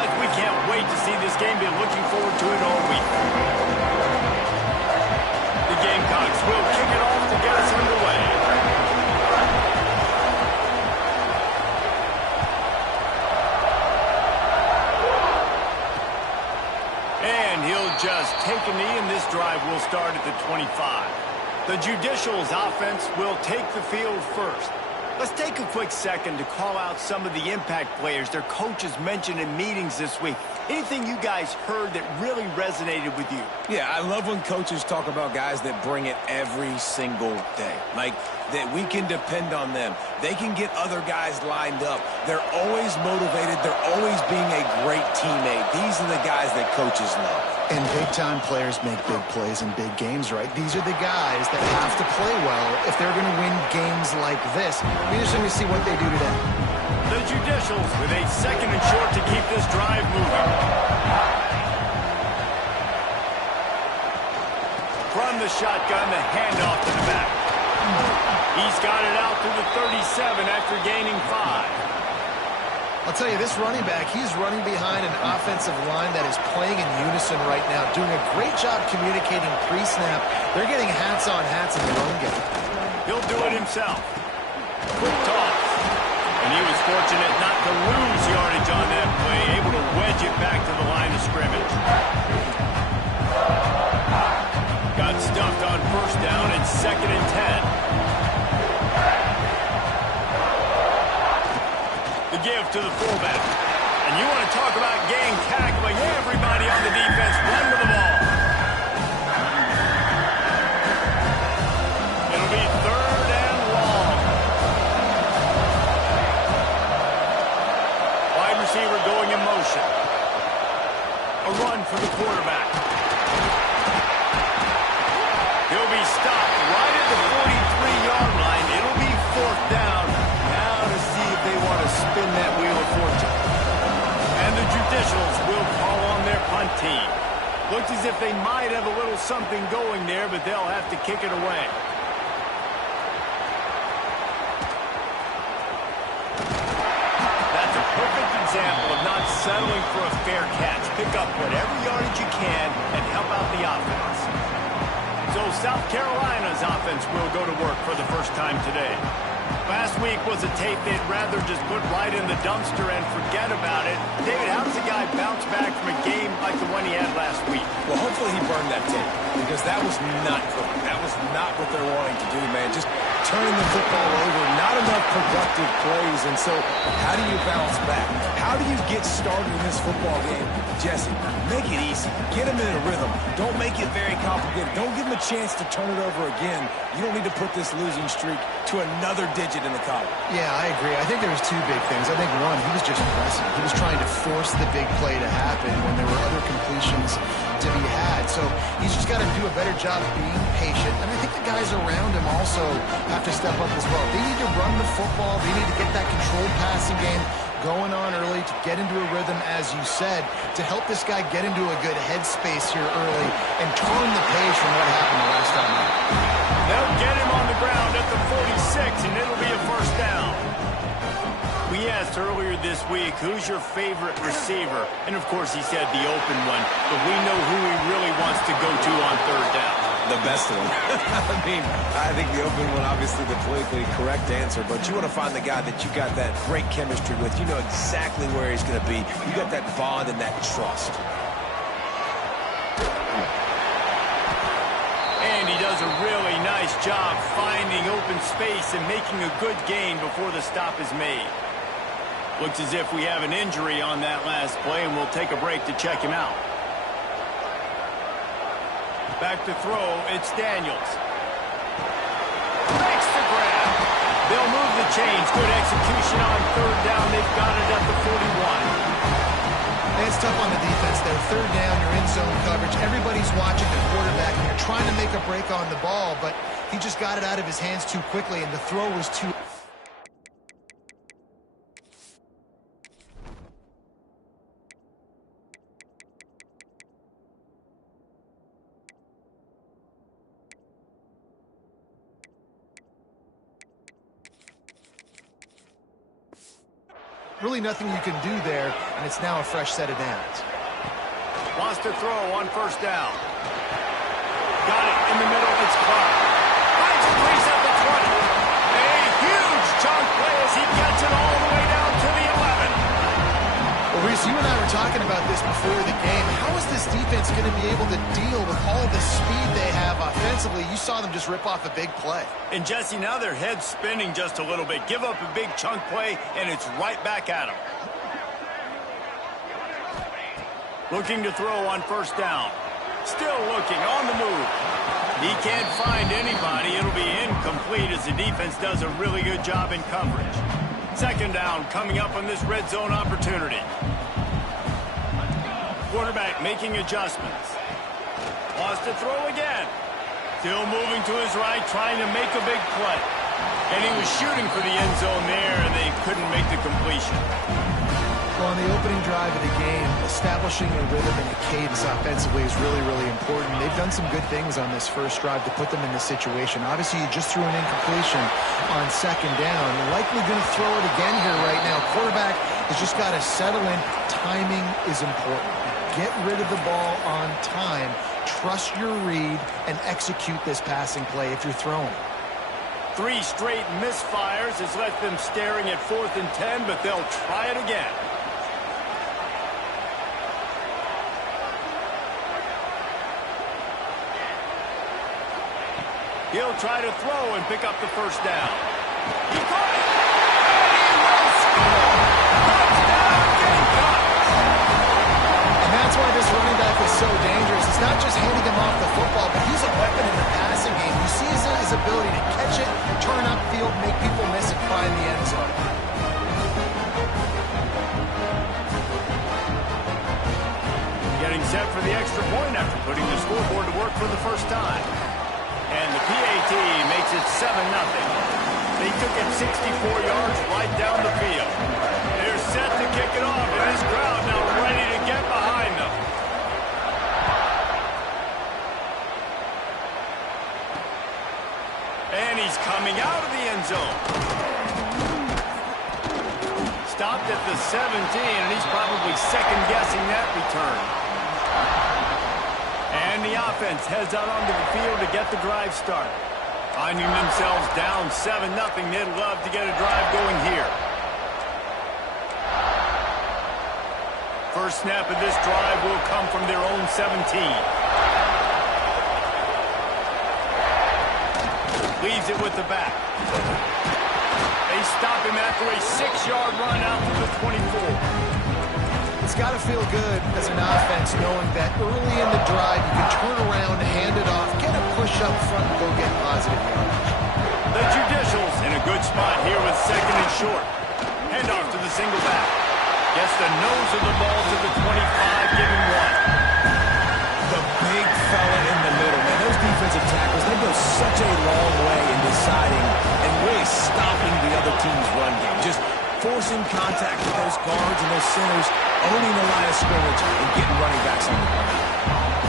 guys, we can't wait to see this game. Been looking forward to it all week. The Gamecocks will kick it off to get us underway. And he'll just take a knee, and this drive will start at the 25. The Judicials offense will take the field first. Let's take a quick second to call out some of the impact players their coaches mentioned in meetings this week. Anything you guys heard that really resonated with you? Yeah, I love when coaches talk about guys that bring it every single day. Like, that we can depend on them. They can get other guys lined up. They're always motivated. They're always being a great teammate. These are the guys that coaches love. And big-time players make big plays in big games, right? These are the guys that have to play well if they're going to win games like this. We just need to see what they do today. The Judicials with a second and short to keep this drive moving. From the shotgun, the handoff to the back. He's got it out to the 37 after gaining 5. I'll tell you, this running back, he's running behind an offensive line that is playing in unison right now, doing a great job communicating pre-snap. They're getting hats-on hats in the run game. He'll do it himself. Quick toss. And he was fortunate not to lose yardage on that play, able to wedge it back to the line of scrimmage. Got stuffed on first down and 2nd and 10. The give to the fullback. And you want to talk about gang tackling. Everybody on the defense run to the ball. It'll be 3rd and long. Wide receiver going in motion. A run for the quarterback. He'll be stopped right at the 43-yard line. It'll be 4th down. Now to see if they want to spin that wheel of fortune. And the Judicials will call on their punt team. Looks as if they might have a little something going there, but they'll have to kick it away. That's a perfect example of not settling for a fair catch. Pick up whatever yardage you can and help out the offense. So South Carolina's offense will go to work for the first time today. Last week was a tape they'd rather just put right in the dumpster and forget about it. David, how does a guy bounce back from a game like the one he had last week? Well, hopefully he burned that tape, because that was not good. That was not what they're wanting to do, man. Just turning the football over, not enough productive plays. And so how do you bounce back? How do you get started in this football game? Jesse, make it easy. Get him in a rhythm. Don't make it very complicated. Don't give him a chance to turn it over again. You don't need to put this losing streak to another digit in the column. Yeah, I agree. I think there was 2 big things. I think one, he was just pressing. He was trying to force the big play to happen when there were other completions to be had. So he's just got to do a better job being patient. And I think the guys around him also have to step up as well. They need to run the football. They need to get that controlled passing game going on early to get into a rhythm, as you said, to help this guy get into a good headspace here early and turn the page from what happened the last time out. They'll get him on the ground at the 46, and it'll be a 1st down. We asked earlier this week, who's your favorite receiver? And, of course, he said the open one, but we know who he really wants to go to on 3rd down. The best one. I mean, I think the open one, obviously the politically correct answer, but you want to find the guy that you got that great chemistry with. You know exactly where he's going to be. You got that bond and that trust. And he does a really nice job finding open space and making a good gain before the stop is made. Looks as if we have an injury on that last play, and we'll take a break to check him out. Back to throw, it's Daniels. Makes the grab. They'll move the chains. Good execution on 3rd down. They've got it at the 41. And it's tough on the defense there. 3rd down, you're in zone coverage. Everybody's watching the quarterback, and you're trying to make a break on the ball, but he just got it out of his hands too quickly, and the throw was too... really nothing you can do there, and it's now a fresh set of downs. Wants to throw on first down. Got it in the middle. It's Clark. Finds a crease at the 20. A huge chunk play as he gets it all the way down to the 11. Well, Reese, you and I were talking about this before the game. How is this defense going to be able to deal with all the speed they have offensively? You saw them just rip off a big play. And Jesse, now their head's spinning just a little bit. Give up a big chunk play, and it's right back at them. Looking to throw on first down. Still looking on the move. He can't find anybody. It'll be incomplete as the defense does a really good job in coverage. Second down coming up on this red zone opportunity. Quarterback making adjustments. Wants to throw again. Still moving to his right, trying to make a big play. And he was shooting for the end zone there, and they couldn't make the completion. Well, on the opening drive of the game, establishing a rhythm and a cadence offensively is really, really important. They've done some good things on this first drive to put them in this situation. Obviously, you just threw an incompletion on second down. Likely going to throw it again here right now. Quarterback has just got to settle in. Timing is important. Get rid of the ball on time. Trust your read and execute this passing play if you're throwing. 3 straight misfires has left them staring at 4th and 10, but they'll try it again. He'll try to throw and pick up the first down. He caught it! And he will score! Touchdown, Gamecocks! And that's why this running back is so dangerous. It's not just handing him off the football, but he's a weapon in the passing game. You see his ability to catch it, turn upfield, make people miss it, find the end zone. Getting set for the extra point after putting the scoreboard to work for the first time. And the PAT makes it 7-0. They took it 64 yards right down the field. They're set to kick it off, and this crowd now ready to get behind them. And he's coming out of the end zone. Stopped at the 17, and he's probably second-guessing that return. And the offense heads out onto the field to get the drive started. Finding themselves down 7-0, they'd love to get a drive going here. First snap of this drive will come from their own 17. Leaves it with the back. They stop him after a 6-yard run out to the 24. It's got to feel good as an offense knowing that early in the drive you can turn around, hand it off, get a push up front, and go get positive yardage. The Judicials in a good spot here with second and short. Handoff to the single back. Gets the nose of the ball to the 25, giving 1. The big fella in the middle, man. Those defensive tackles, they go such a long way in deciding and really stopping the other team's run game. Just forcing contact with those guards and those centers, owning the line of scrimmage, and getting running backs on the ground.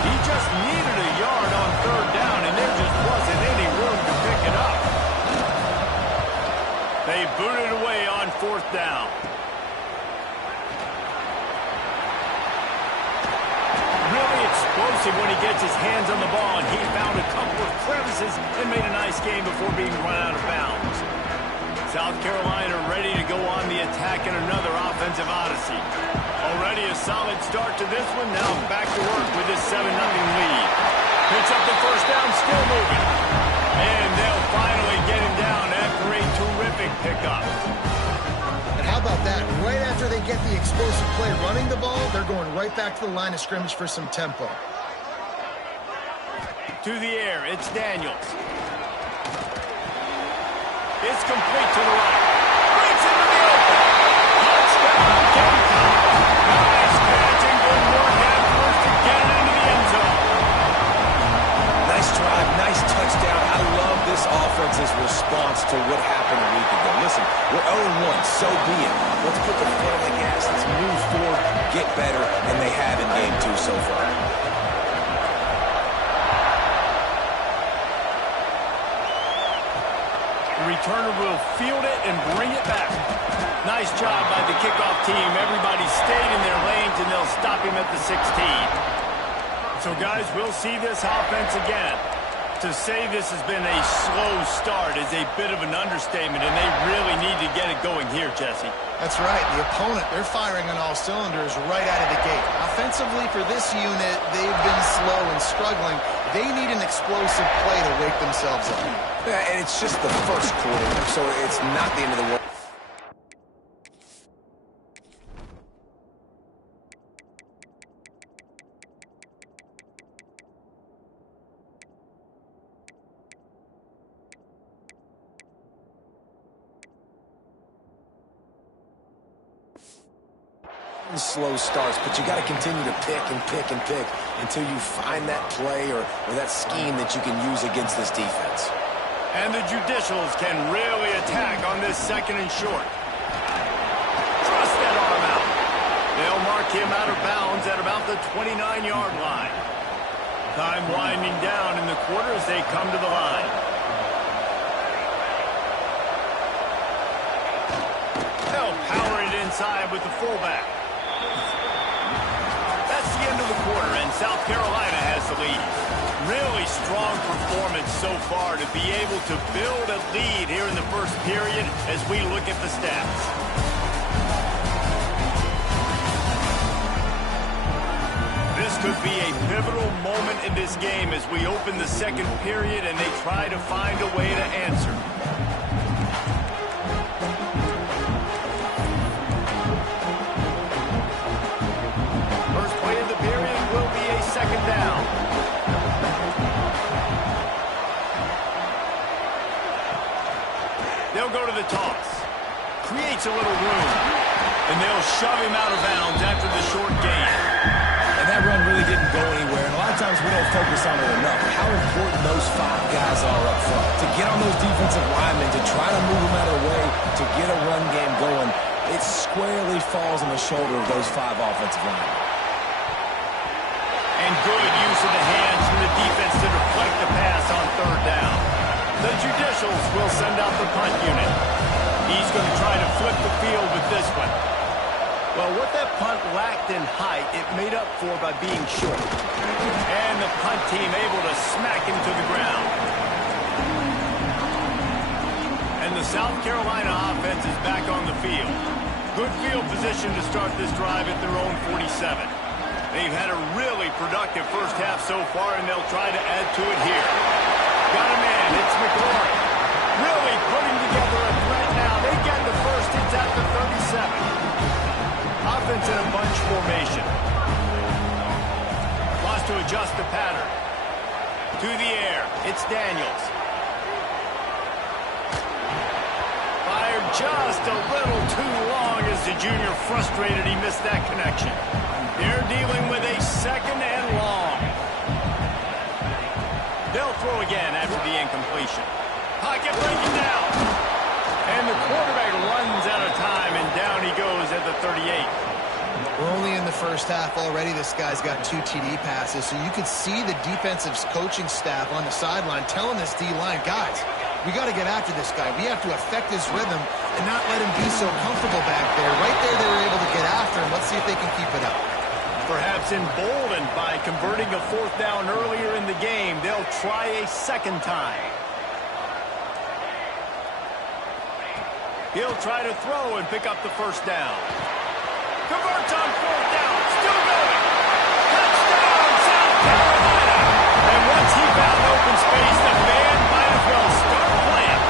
He just needed a yard on third down, and there just wasn't any room to pick it up. They booted away on fourth down. Really explosive when he gets his hands on the ball, and he found a couple of crevices and made a nice game before being run out of bounds. South Carolina ready to go on the attack in another offensive odyssey. Already a solid start to this one. Now back to work with this 7-0 lead. Picks up the first down, still moving. And they'll finally get him down after a terrific pickup. And how about that? Right after they get the explosive play running the ball, they're going right back to the line of scrimmage for some tempo. To the air, it's Daniels. It's complete to the right. Breaks into the open. Touchdown, Gamecocks. Nice catch and good work afterwards to get it into the end zone. Nice drive, nice touchdown. I love this offense's response to what happened a week ago. Listen, we're 0-1, so be it. Let's put the foot on the gas. Let's move forward, get better, and they have in game 2 so far. The returner will field it and bring it back. Nice job by the kickoff team. Everybody stayed in their lanes, and they'll stop him at the 16. So, guys, we'll see this offense again. To say this has been a slow start is a bit of an understatement, and they really need to get it going here, Jesse. That's right. The opponent, they're firing on all cylinders right out of the gate. Offensively, for this unit, they've been slow and struggling. They need an explosive play to wake themselves up. Yeah, and it's just the first quarter, so it's not the end of the world. Slow starts, but you got to continue to pick and pick and pick until you find that play or that scheme that you can use against this defense. And the Judicials can really attack on this 2nd and short. Thrust that arm out. They'll mark him out of bounds at about the 29-yard line. Time winding down in the quarter as they come to the line. They'll power it inside with the fullback. That's the end of the quarter, and South Carolina has the lead. Really strong performance so far to be able to build a lead here in the first period as we look at the stats. This could be a pivotal moment in this game as we open the 2nd period and they try to find a way to answer. Down. They'll go to the toss. Creates a little room. And they'll shove him out of bounds after the short gain. And that run really didn't go anywhere. And a lot of times we don't focus on it enough. How important those 5 guys are up front. To get on those defensive linemen, to try to move them out of the way, to get a run game going, it squarely falls on the shoulder of those 5 offensive linemen. And good use of the hands from the defense to deflect the pass on 3rd down. The Judicials will send out the punt unit. He's going to try to flip the field with this one. Well, what that punt lacked in height, it made up for by being short. And the punt team able to smack him to the ground. And the South Carolina offense is back on the field. Good field position to start this drive at their own 47. They've had a really productive first half so far, and they'll try to add to it here. Got a man. It's McLaurin. Really putting together a threat now. They get the first. It's at the 37. Offense in a bunch formation. Wants to adjust the pattern. To the air. It's Daniels. Fired just a little too long as the junior frustrated he missed that connection. They're dealing with a 2nd and long. They'll throw again after the incompletion. Pocket breaking down. And the quarterback runs out of time, and down he goes at the 38. We're only in the first half already. This guy's got 2 TD passes, so you could see the defensive coaching staff on the sideline telling this D-line, guys, we got to get after this guy. We have to affect his rhythm and not let him be so comfortable back there. Right there, they were able to get after him. Let's see if they can keep it up. Perhaps emboldened by converting a 4th down earlier in the game, they'll try a 2nd time. He'll try to throw and pick up the 1st down. Converts on 4th down. Still going. Touchdown, South Carolina. And once he found open space, the man might as well start playing.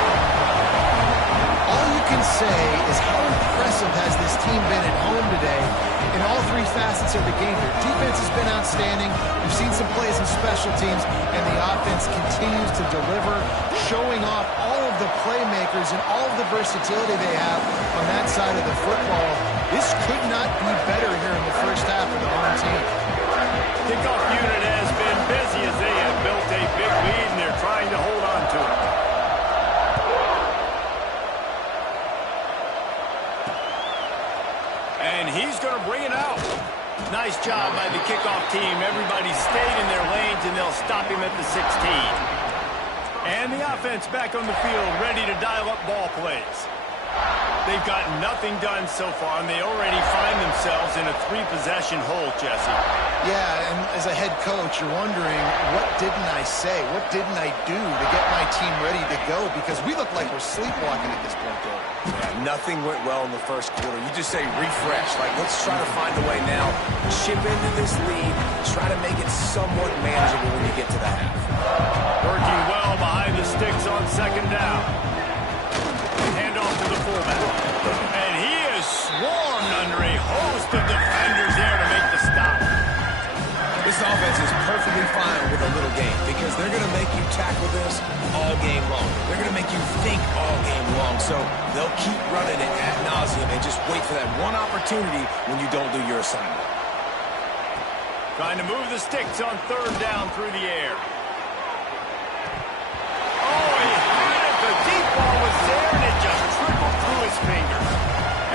All you can say is how impressive has this team been at home today in all 3 facets of the game. Their defense has been outstanding. We've seen some plays in special teams, and the offense continues to deliver, showing off all of the playmakers and all of the versatility they have on that side of the football. This could not be better here in the first half for the home team. Kickoff unit has been busy as they have built a big lead, and they're trying to hold on to it. And he's going to bring it out. Nice job by the kickoff team. Everybody stayed in their lanes, and they'll stop him at the 16. And the offense back on the field, ready to dial up ball plays. They've got nothing done so far, and they already find themselves in a 3-possession hole, Jesse. Yeah, and as a head coach, you're wondering, what didn't I say? What didn't I do to get my team ready to go? Because we look like we're sleepwalking at this point, though. Yeah, nothing went well in the first quarter. You just say refresh. Like, let's try to find a way now. Chip into this lead. Try to make it somewhat manageable when you get to the half. Working well behind the sticks on second down. Hand off to the fullback. And he is swarmed under a host of defenders there to make the stop. This offense is perfectly fine with a little game because they're going to make you tackle this all game long. They're going to make you think all game long. So they'll keep running it ad nauseum and just wait for that one opportunity when you don't do your assignment. Trying to move the sticks on third down through the air. Oh, he had it. The deep ball was there, and it just trickled through his fingers.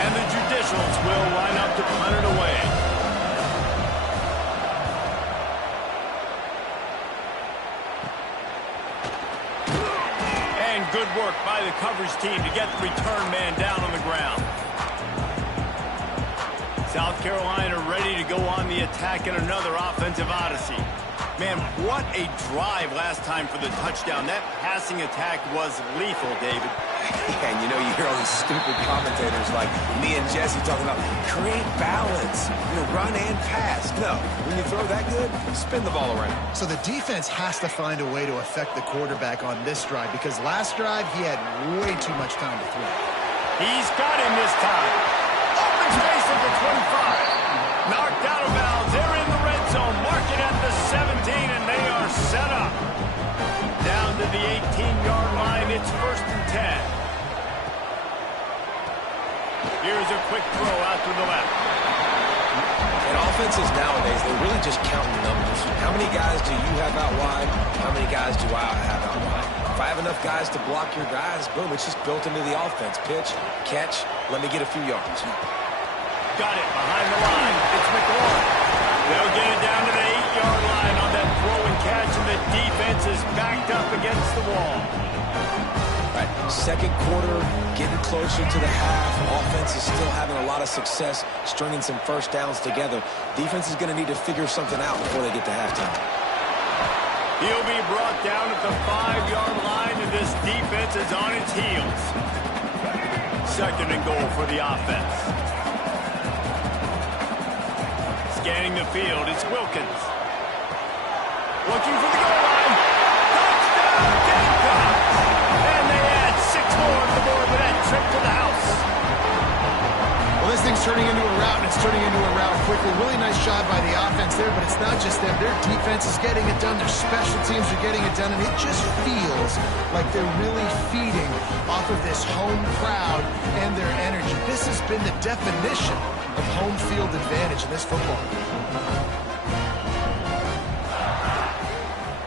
And the Judicials will line up to punt it away. And good work by the coverage team to get the return man down on the ground. South Carolina ready to go on the attack in another offensive odyssey. Man, what a drive last time for the touchdown. That passing attack was lethal, David. And you know, you hear all these stupid commentators like me and Jesse talking about create balance, run and pass. No, when you throw that good, spin the ball around. So the defense has to find a way to affect the quarterback on this drive because last drive he had way too much time to throw. He's got him this time. Open space at the 25. Knocked out of bounds. They're in the red zone. Mark it at the 17, and they are set up. Down to the 18-yard line. It's 1st and 10. Here's a quick throw out to the left. And offenses nowadays, they're really just counting numbers. How many guys do you have out wide? How many guys do I have out wide? If I have enough guys to block your guys, boom, it's just built into the offense. Pitch, catch, let me get a few yards. Got it behind the line. It's McLaurin. They'll get it down to the 8-yard line on that throw and catch, and the defense is backed up against the wall. Right, second quarter, getting closer to the half. Offense is still having a lot of success stringing some first downs together. Defense is going to need to figure something out before they get to halftime. He'll be brought down at the 5-yard line, and this defense is on its heels. 2nd and goal for the offense. Scanning the field, it's Wilkins. Looking for the goal line. Touchdown, Gamecocks! And they add 6 more on the board with that trip to the house. Well, this thing's turning into a rout, and it's turning into a rout quickly. Really nice job by the offense there, but it's not just them. Their defense is getting it done. Their special teams are getting it done, and it just feels like they're really feeding off of this home crowd and their energy. This has been the definition of home field advantage in this football game.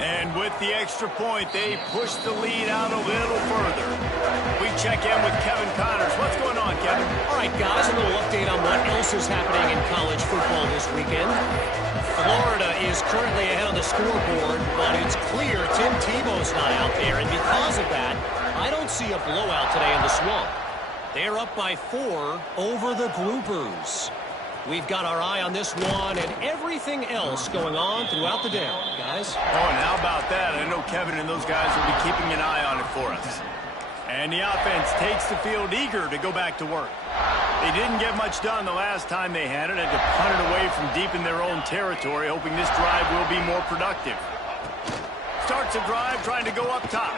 And with the extra point, they push the lead out a little further. We check in with Kevin Connors. What's going on, Kevin? All right, guys, a little update on what else is happening in college football this weekend. Florida is currently ahead on the scoreboard, but it's clear Tim Tebow's not out there, and because of that, I don't see a blowout today in the Swamp. They're up by 4 over the Groupers. We've got our eye on this one and everything else going on throughout the day, guys. Oh, and how about that? I know Kevin and those guys will be keeping an eye on it for us. And the offense takes the field eager to go back to work. They didn't get much done the last time they had it. Had to punt it away from deep in their own territory, hoping this drive will be more productive. Starts a drive trying to go up top.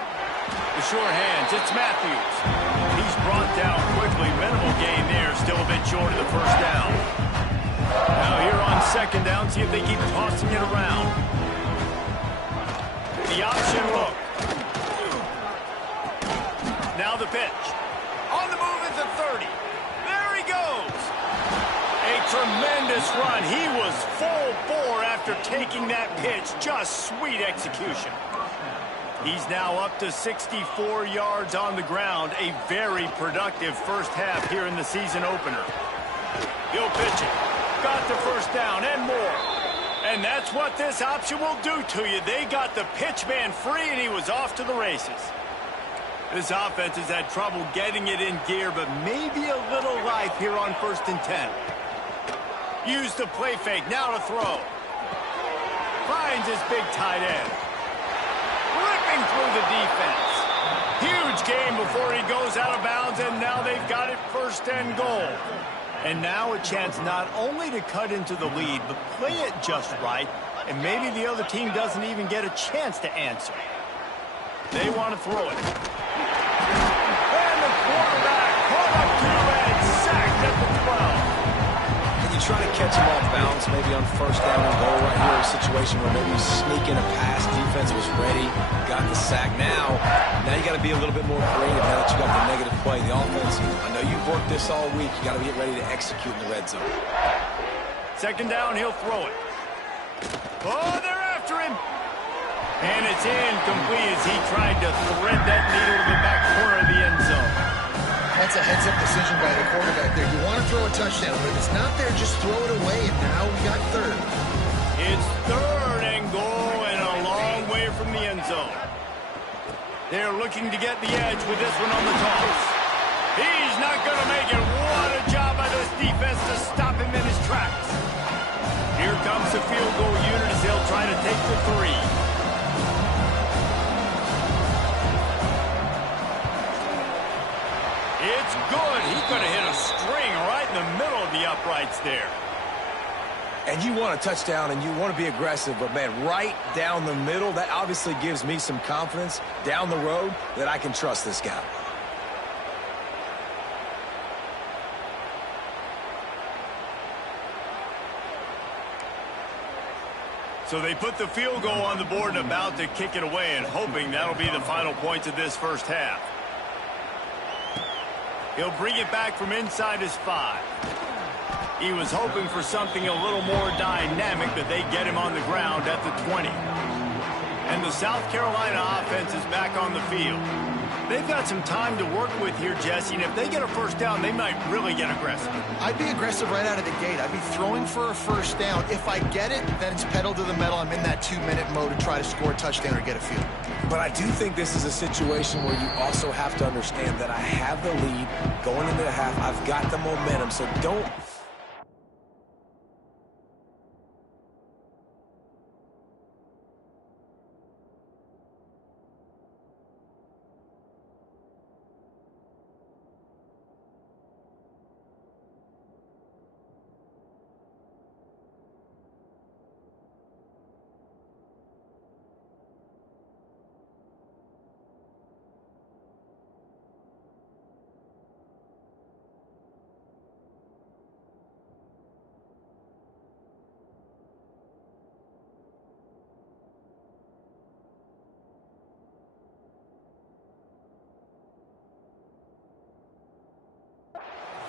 The sure hands, it's Matthews. He's brought down quickly. Minimal gain there, still a bit short of the first down. Now here on second down, see if they keep tossing it around. The option look. Now the pitch. On the move at the 30. There he goes. A tremendous run. He was full bore after taking that pitch. Just sweet execution. He's now up to 64 yards on the ground. A very productive first half here in the season opener. He'll pitch it. Got the first down and more. And that's what this option will do to you. They got the pitch man free, and he was off to the races. This offense has had trouble getting it in gear, but maybe a little life here on 1st and 10. Use the play fake, now to throw. Finds his big tight end. Ripping through the defense. Huge gain before he goes out of bounds, and now they've got it 1st and goal. And now a chance not only to cut into the lead, but play it just right, and maybe the other team doesn't even get a chance to answer. They want to throw it. And the quarterback caught up to the edge, sacked at the 12. And you try to catch him off balance, maybe on 1st down and goal right here, a situation where maybe you sneak in a pass, defense was ready, got the sack. Now you got to be a little bit more creative now that you got the negative play. The offense, I know you've worked this all week. You got to get ready to execute in the red zone. 2nd down, he'll throw it. Oh, they're after him. And it's incomplete as he tried to thread that needle to the back corner of the end zone. That's a heads-up decision by the quarterback there. You want to throw a touchdown, but if it's not there, just throw it away. And now we got 3rd. It's 3rd and goal and a long way from the end zone. They're looking to get the edge with this one on the toss. He's not going to make it. What a job by this defense to stop him in his tracks. Here comes the field goal unit as they'll try to take the 3. It's good. He could have hit a string right in the middle of the uprights there. And you want a touchdown and you want to be aggressive, but, man, right down the middle, that obviously gives me some confidence down the road that I can trust this guy. So they put the field goal on the board and about to kick it away, and hoping that'll be the final points of this 1st half. He'll bring it back from inside his 5. He was hoping for something a little more dynamic, but they get him on the ground at the 20. And the South Carolina offense is back on the field. They've got some time to work with here, Jesse, and if they get a 1st down, they might really get aggressive. I'd be aggressive right out of the gate. I'd be throwing for a 1st down. If I get it, then it's pedal to the metal. I'm in that 2-minute mode to try to score a touchdown or get a field. But I do think this is a situation where you also have to understand that I have the lead going into the half. I've got the momentum, so don't...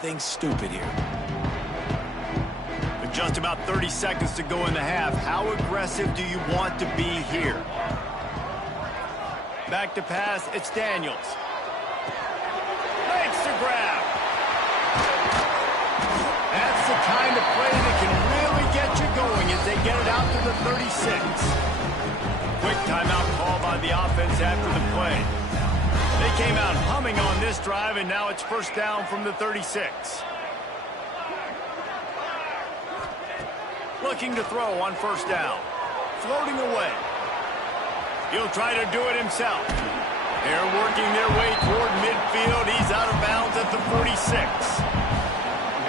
Things stupid here. With just about 30 seconds to go in the half, how aggressive do you want to be here? Back to pass, it's Daniels. Makes the grab. That's the kind of play that can really get you going as they get it out to the 36. Quick timeout call by the offense after the play. They came out humming on this drive, and now it's 1st down from the 36. Looking to throw on 1st down. Floating away. He'll try to do it himself. They're working their way toward midfield. He's out of bounds at the 46.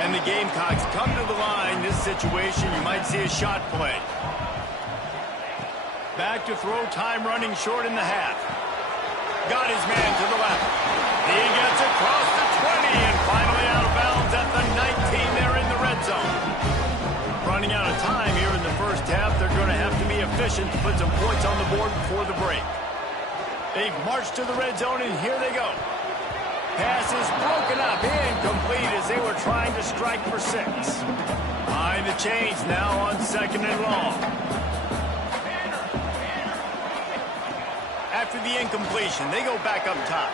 And the Gamecocks come to the line. This situation, you might see a shot play. Back to throw, time running short in the half. Got his man to the left. He gets across the 20 and finally out of bounds at the 19 there in the red zone. Running out of time here in the 1st half. They're going to have to be efficient to put some points on the board before the break. They've marched to the red zone, and here they go. Pass is broken up, incomplete as they were trying to strike for 6. Behind the chains now on 2nd and long. After the incompletion, they go back up top.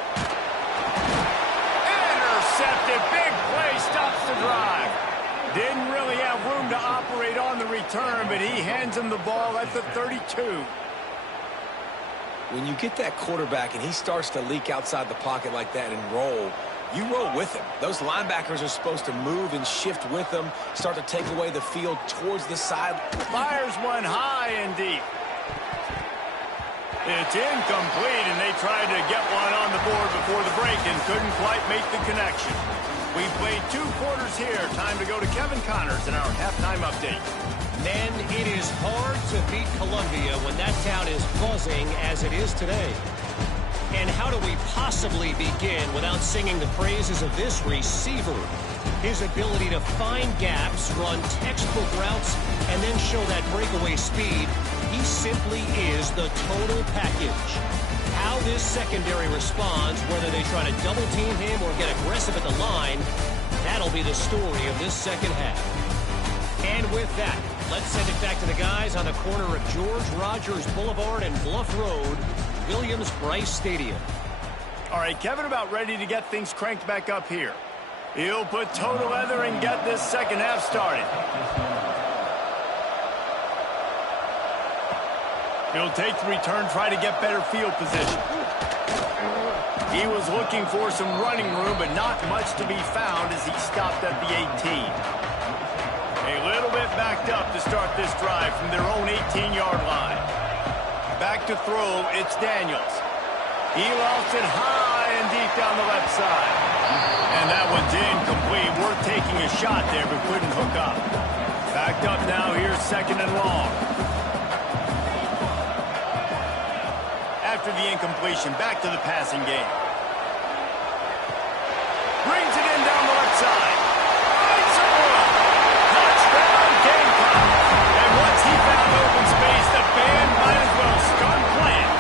Intercepted, big play, stops the drive. Didn't really have room to operate on the return, but he hands him the ball at the 32. when you get that quarterback and he starts to leak outside the pocket like that and roll, you roll with him. Those linebackers are supposed to move and shift with him, start to take away the field towards the side. Fires one high and deep. It's incomplete, and they tried to get one on the board before the break and couldn't quite make the connection. We played 2 quarters here. Time to go to Kevin Connors in our halftime update. Men, it is hard to beat Columbia when that town is buzzing as it is today. And how do we possibly begin without singing the praises of this receiver? His ability to find gaps, run textbook routes, and then show that breakaway speed. He simply is the total package. How this secondary responds, whether they try to double team him or get aggressive at the line, that'll be the story of this second half. And with that, let's send it back to the guys on the corner of George Rogers Boulevard and Bluff Road, Williams-Brice Stadium. All right, Kevin about ready to get things cranked back up here. He'll put toe to leather and get this second half started. He'll take the return, try to get better field position. He was looking for some running room, but not much to be found as he stopped at the 18. A little bit backed up to start this drive from their own 18-yard line. Back to throw, it's Daniels. He lofts it high and deep down the left side. And that one's incomplete. Worth taking a shot there, but couldn't hook up. Backed up now, here's second and long. After the incompletion, back to the passing game. Brings it in down the left side. Finds someone. Touchdown, Gamecock. And once he found open space, the band might as well start playing.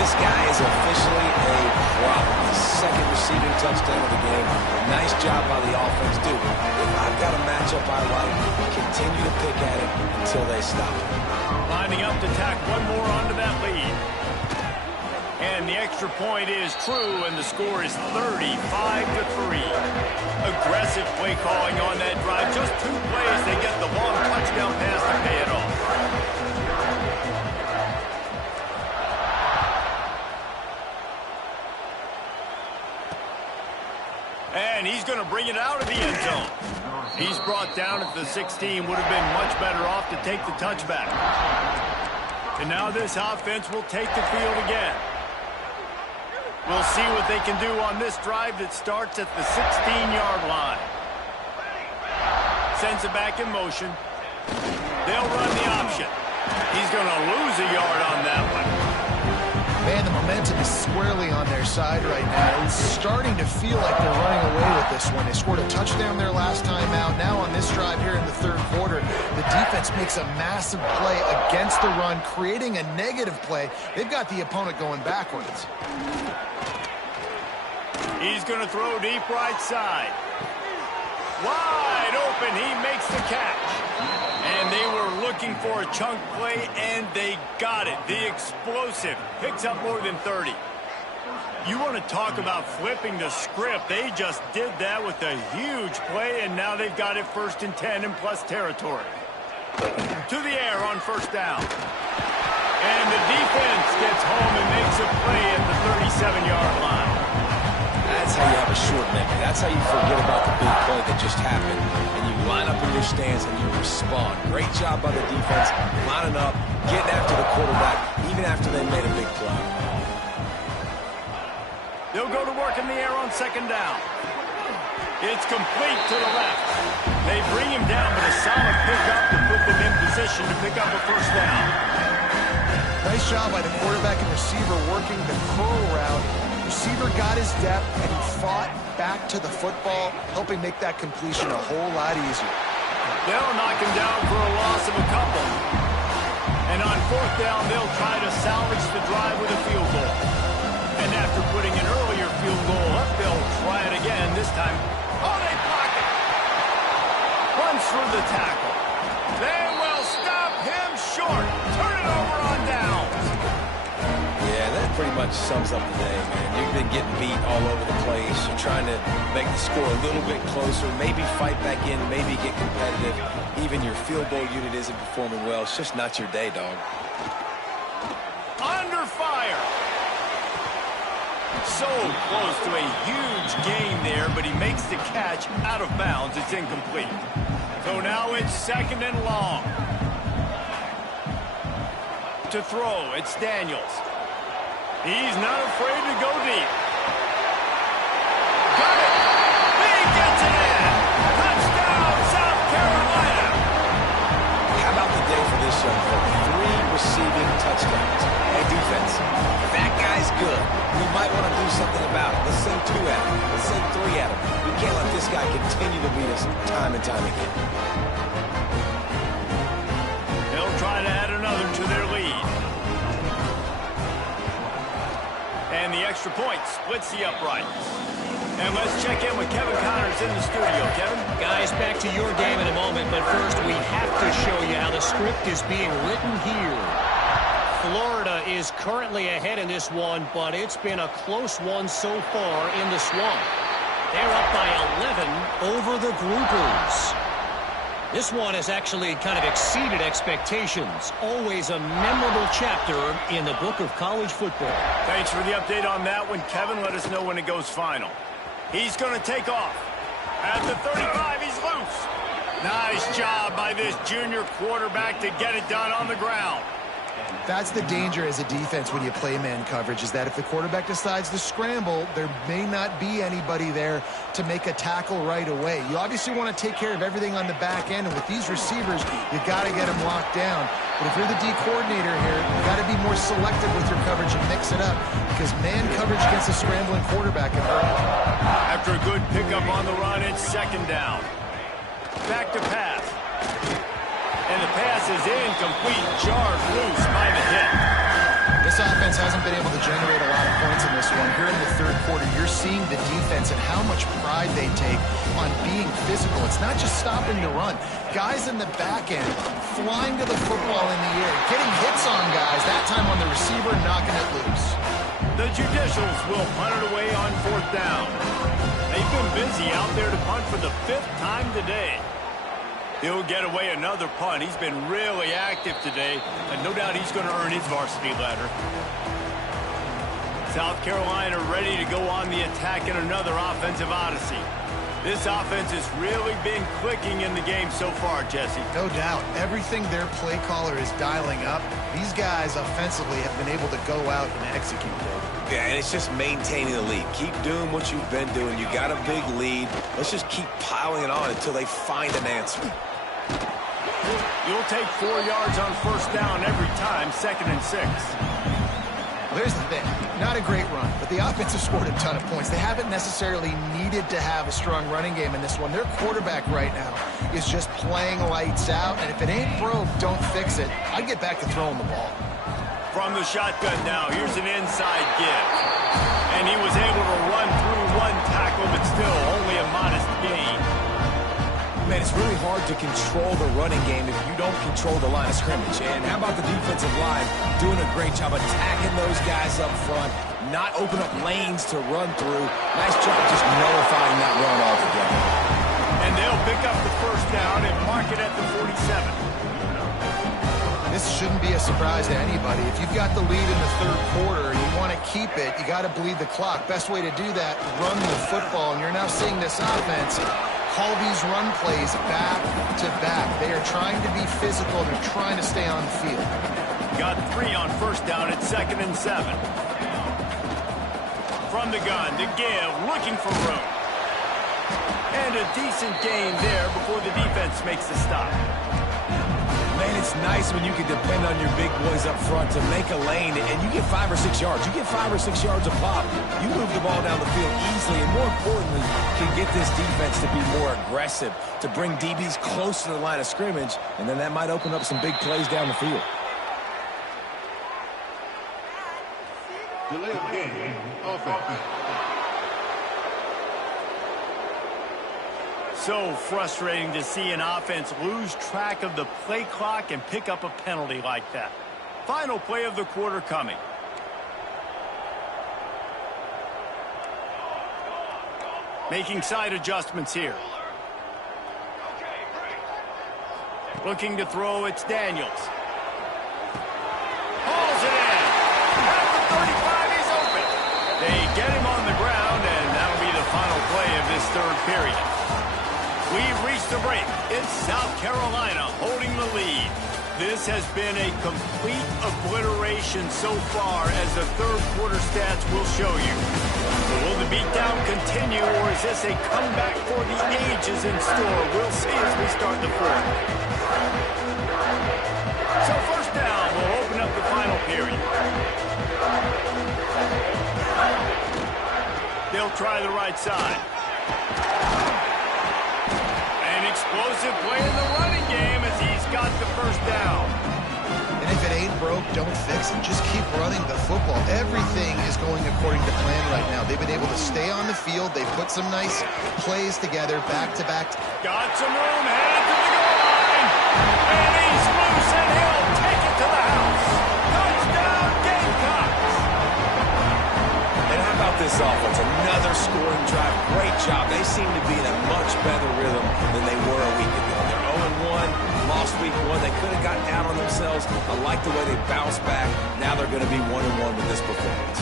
This guy is officially a problem. His second receiving touchdown of the game. Nice job by the offense, dude. If I've got a matchup I like, continue to pick at it until they stop. Lining up to tack one more onto that lead. And the extra point is true, and the score is 35-3. Aggressive play calling on that drive. Just 2 plays, they get the long touchdown pass to pay it off. And he's going to bring it out of the end zone. He's brought down at the 16. Would have been much better off to take the touchback. And now this offense will take the field again. We'll see what they can do on this drive that starts at the 16-yard line. Sends it back in motion. They'll run the option. He's going to lose a yard on that one. Man, the momentum is squarely on their side right now. It's starting to feel like they're running away with this one. They scored a touchdown their last time out. Now on this drive here in the third quarter, the defense makes a massive play against the run, creating a negative play. They've got the opponent going backwards. He's going to throw deep right side. Wide open, he makes the catch. And they were looking for a chunk play, and they got it. The explosive picks up more than 30. You want to talk about flipping the script. They just did that with a huge play, and now they've got it 1st and 10 in plus territory. To the air on first down. And the defense gets home and makes a play at the 37-yard line. That's how you have a short memory. That's how you forget about the big play that just happened. And you line up in your stance and you respond. Great job by the defense, lining up, getting after the quarterback, even after they made a big play. They'll go to work in the air on second down. It's complete to the left. They bring him down, but a solid pickup to put them in position to pick up a first down. Nice job by the quarterback and receiver working the curl route. Receiver got his depth, and he fought back to the football, helping make that completion a whole lot easier. They'll knock him down for a loss of a couple. And on fourth down, they'll try to salvage the drive with a field goal. And after putting an earlier field goal up, they'll try it again. This time, oh, they block it. Runs through the tackle. They will stop him short. Turn it over on downs. Yeah, that pretty much sums up the day, man. You've been getting beat all over the place. You're trying to make the score a little bit closer, maybe fight back in, maybe get competitive. Even your field goal unit isn't performing well. It's just not your day, dog. So close to a huge gain there, but he makes the catch out of bounds. It's incomplete. So now it's 2nd and long. To throw, it's Daniels. He's not afraid to go deep. Got it. He gets it in. Touchdown, South Carolina. How about the day for this young fella? 3 receiving touchdowns. Hey, defense, that guy's good. We might want to do something about it. Let's send 2 at him. Let's send 3 at him. We can't let this guy continue to beat us time and time again. They'll try to add another to their lead. And the extra point splits the uprights. And let's check in with Kevin Connors in the studio. Kevin? Guys, back to your game in a moment, but first we have to show you how the script is being written here. Florida is currently ahead in this one, but it's been a close one so far in the Swamp. They're up by 11 over the Groupers. This one has actually kind of exceeded expectations. Always a memorable chapter in the book of college football. Thanks for the update on that one, Kevin. Let us know when it goes final. He's going to take off. At the 35, he's loose. Nice job by this junior quarterback to get it done on the ground. That's the danger as a defense when you play man coverage, is that if the quarterback decides to scramble, there may not be anybody there to make a tackle right away. You obviously want to take care of everything on the back end, and with these receivers, you've got to get them locked down. But if you're the D coordinator here, you've got to be more selective with your coverage and mix it up, because man coverage against a scrambling quarterback can hurt. After a good pickup on the run, it's 2nd down. Back to pass. And the pass is incomplete, jarred loose by the hit. This offense hasn't been able to generate a lot of points in this one. Here in the 3rd quarter, you're seeing the defense and how much pride they take on being physical. It's not just stopping to run. Guys in the back end flying to the football in the air, getting hits on guys, that time on the receiver, knocking it loose. The Judicials will punt it away on 4th down. They've been busy out there to punt for the 5th time today. He'll get away another punt. He's been really active today, and no doubt he's going to earn his varsity ladder. South Carolina ready to go on the attack in another offensive odyssey. This offense has really been clicking in the game so far, Jesse. No doubt. Everything their play caller is dialing up, these guys offensively have been able to go out and execute it. Yeah, and it's just maintaining the lead. Keep doing what you've been doing. You got a big lead. Let's just keep piling it on until they find an answer. You'll take 4 yards on 1st down every time, 2nd and 6. Well, here's the thing. Not a great run, but the offense has scored a ton of points. They haven't necessarily needed to have a strong running game in this one. Their quarterback right now is just playing lights out, and if it ain't broke, don't fix it. I'd get back to throwing the ball. From the shotgun now, here's an inside give. And he was able to run through 1 tackle, but still only a modest gain. Man, it's really hard to control the running game if you don't control the line of scrimmage. And how about the defensive line doing a great job attacking those guys up front, not open up lanes to run through. Nice job just nullifying that run altogether. And they'll pick up the 1st down and mark it at the 47. This shouldn't be a surprise to anybody. If you've got the lead in the 3rd quarter and you want to keep it, you got to bleed the clock. Best way to do that, run the football. And you're now seeing this offense call these run plays back to back. They are trying to be physical. They're trying to stay on the field. Got 3 on 1st down at 2nd and 7. From the gun, to give, looking for room. And a decent gain there before the defense makes the stop. Man, it's nice when you can depend on your big boys up front to make a lane, and you get 5 or 6 yards. You get 5 or 6 yards a pop. You move the ball down the field easily, and more importantly, can get this defense to be more aggressive, to bring DBs close to the line of scrimmage, and then that might open up some big plays down the field. Delay of game, offense. So frustrating to see an offense lose track of the play clock and pick up a penalty like that. Final play of the quarter coming. Making side adjustments here. Looking to throw, it's Daniels. Hauls it in. At the 35, he's open. They get him third period. We've reached the break. It's South Carolina holding the lead. This has been a complete obliteration so far, as the third quarter stats will show you. So will the beatdown continue, or is this a comeback for the ages in store? We'll see as we start the fourth. So first down will open up the final period. They'll try the right side. An explosive play in the running game as he's got the first down. And if it ain't broke, don't fix it. Just keep running the football. Everything is going according to plan right now. They've been able to stay on the field. They've put some nice plays together, back-to-back. Got some room, headed to the goal line. And he's loose, and he'll take it to the house. Touchdown, Gamecocks. And how about this offense? Another scoring drive. Great job. They seem to be in a much better rhythm than they were a week ago. They're 0-1, lost week 1. They could have gotten out on themselves. I like the way they bounced back. Now they're going to be 1-1 with this performance.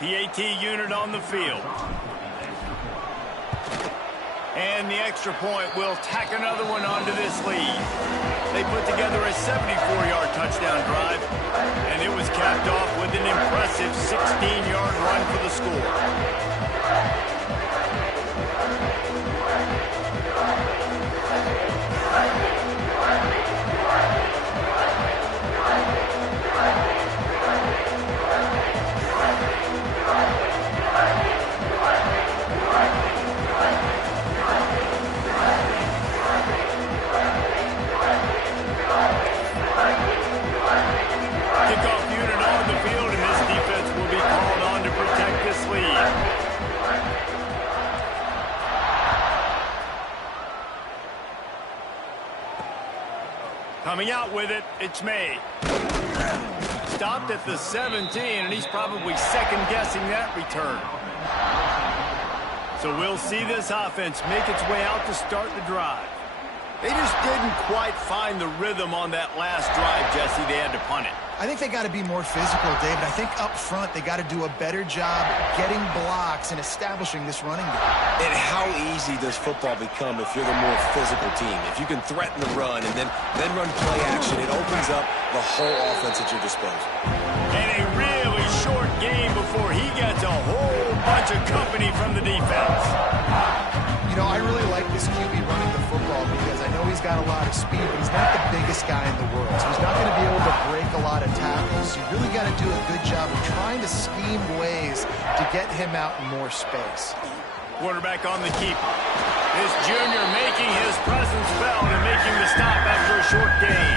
PAT unit on the field. And the extra point will tack another one onto this lead. They put together a 74-yard touchdown drive, and it was capped off with an impressive 16-yard run for the score. Coming out with it, it's May. Stopped at the 17, and he's probably second-guessing that return. So we'll see this offense make its way out to start the drive. They just didn't quite find the rhythm on that last drive, Jesse. They had to punt it. I think they got to be more physical, David. I think up front they got to do a better job getting blocks and establishing this running game. And how easy does football become if you're the more physical team? If you can threaten the run and then run play action, it opens up the whole offense at your disposal. And a really short game before he gets a whole bunch of company from the defense. You know, I really like this QB running the football because I know he's got a lot of speed, but he's not the biggest guy in the world. So he's not going to be able to break a lot of tackles. You really got to do a good job of trying to scheme ways to get him out in more space. Quarterback on the keeper. This junior making his presence felt and making the stop after a short gain.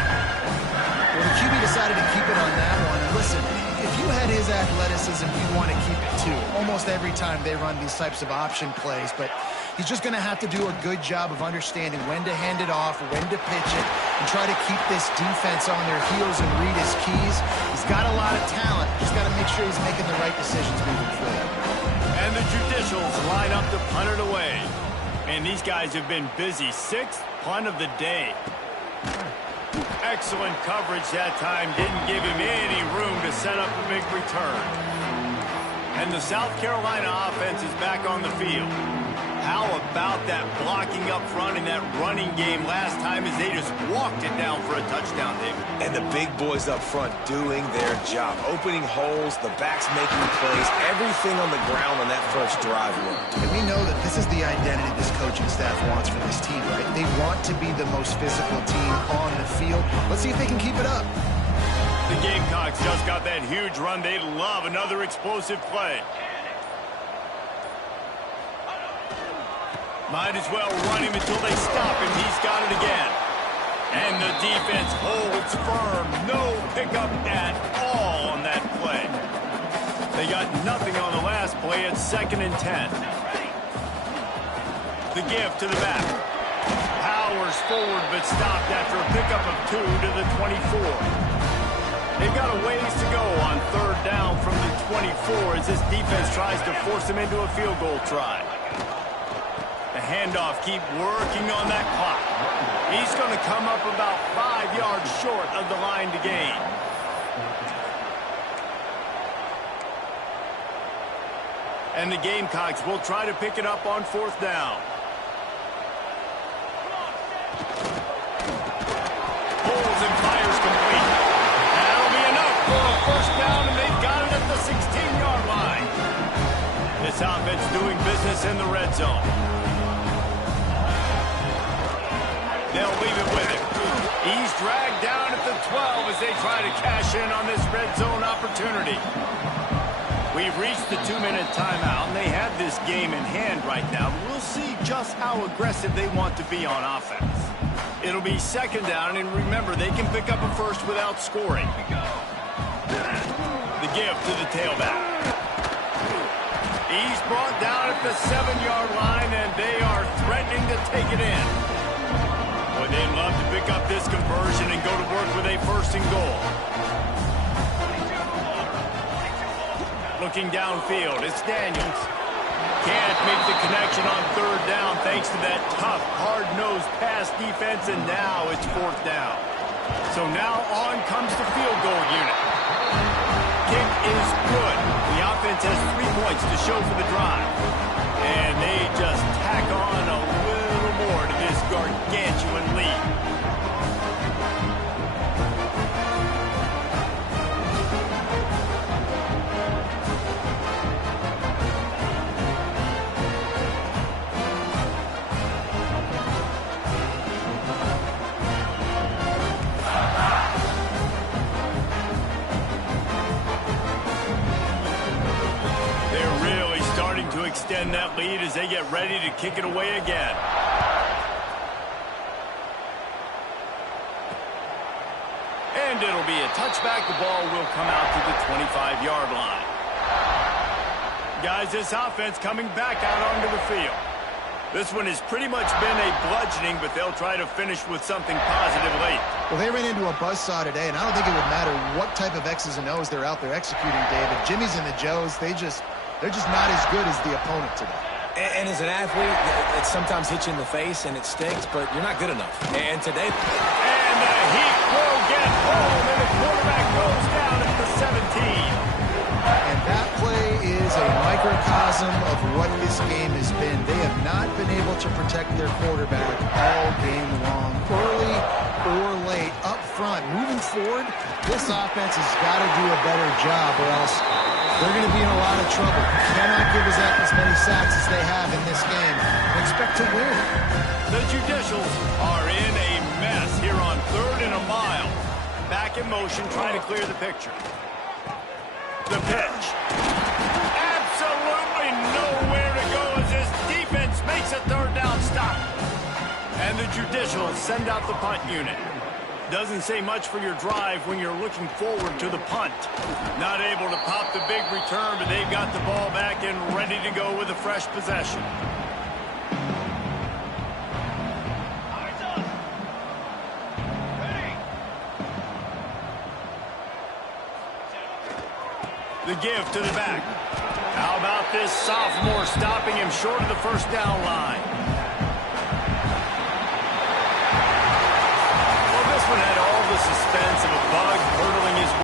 Well, the QB decided to keep it on that one. And listen, if you had his athleticism, you'd want to keep it too. Almost every time they run these types of option plays, but he's just going to have to do a good job of understanding when to hand it off, when to pitch it, and try to keep this defense on their heels and read his keys. He's got a lot of talent. Just got to make sure he's making the right decisions moving forward. And the Judicials line up to punt it away. And these guys have been busy. Sixth punt of the day. Excellent coverage that time. Didn't give him any room to set up a big return. And the South Carolina offense is back on the field. How about that blocking up front in that running game last time as they just walked it down for a touchdown, David? And the big boys up front doing their job. Opening holes, the backs making plays, everything on the ground on that first drive worked. And we know that this is the identity this coaching staff wants for this team, right? They want to be the most physical team on the field. Let's see if they can keep it up. The Gamecocks just got that huge run. They love another explosive play. Might as well run him until they stop him. He's got it again. And the defense holds firm. No pickup at all on that play. They got nothing on the last play. It's 2nd and 10. The give to the back. Powers forward but stopped after a pickup of 2 to the 24. They've got a ways to go on 3rd down from the 24 as this defense tries to force him into a field goal try. The handoff, keep working on that clock. He's going to come up about 5 yards short of the line to gain. And the Gamecocks will try to pick it up on 4th down. Pulls and fires complete. That'll be enough for a 1st down, and they've got it at the 16-yard line. This offense doing business in the red zone. They'll leave it with him. He's dragged down at the 12 as they try to cash in on this red zone opportunity. We've reached the 2-minute timeout, and they have this game in hand right now. We'll see just how aggressive they want to be on offense. It'll be 2nd down, and remember, they can pick up a 1st without scoring. The give to the tailback. He's brought down at the 7-yard line, and they are threatening to take it in. Well, they'd love to pick up this conversion and go to work with a 1st and goal. Looking downfield, it's Daniels. Can't make the connection on 3rd down thanks to that tough, hard-nosed pass defense, and now it's 4th down. So now on comes the field goal unit. Kick is good. The offense has 3 points to show for the drive. And they just tack on a little more to this gargantuan lead. Extend that lead as they get ready to kick it away again. And it'll be a touchback. The ball will come out to the 25-yard line. Guys, this offense coming back out onto the field. This one has pretty much been a bludgeoning, but they'll try to finish with something positive late. Well, they ran into a buzzsaw today, and I don't think it would matter what type of X's and O's they're out there executing, David. Jimmy's and the Joes, they're just not as good as the opponent today. And as an athlete, it sometimes hits you in the face and it stinks, but you're not good enough. And today... And the Heat will get home, and the quarterback goes down at the 17. And that play is a microcosm of what this game has been. They have not been able to protect their quarterback all game long, early or late, up front. Moving forward, this offense has got to do a better job, or else they're going to be in a lot of trouble. Cannot give us as many sacks as they have in this game and expect to win. The Judicials are in a mess here on 3rd and a mile. Back in motion, trying to clear the picture. The pitch. Absolutely nowhere to go as this defense makes a 3rd down stop. And the Judicials send out the punt unit. Doesn't say much for your drive when you're looking forward to the punt. Not able to pop the big return, but they've got the ball back and ready to go with a fresh possession. The give to the back. How about this sophomore stopping him short of the 1st down line?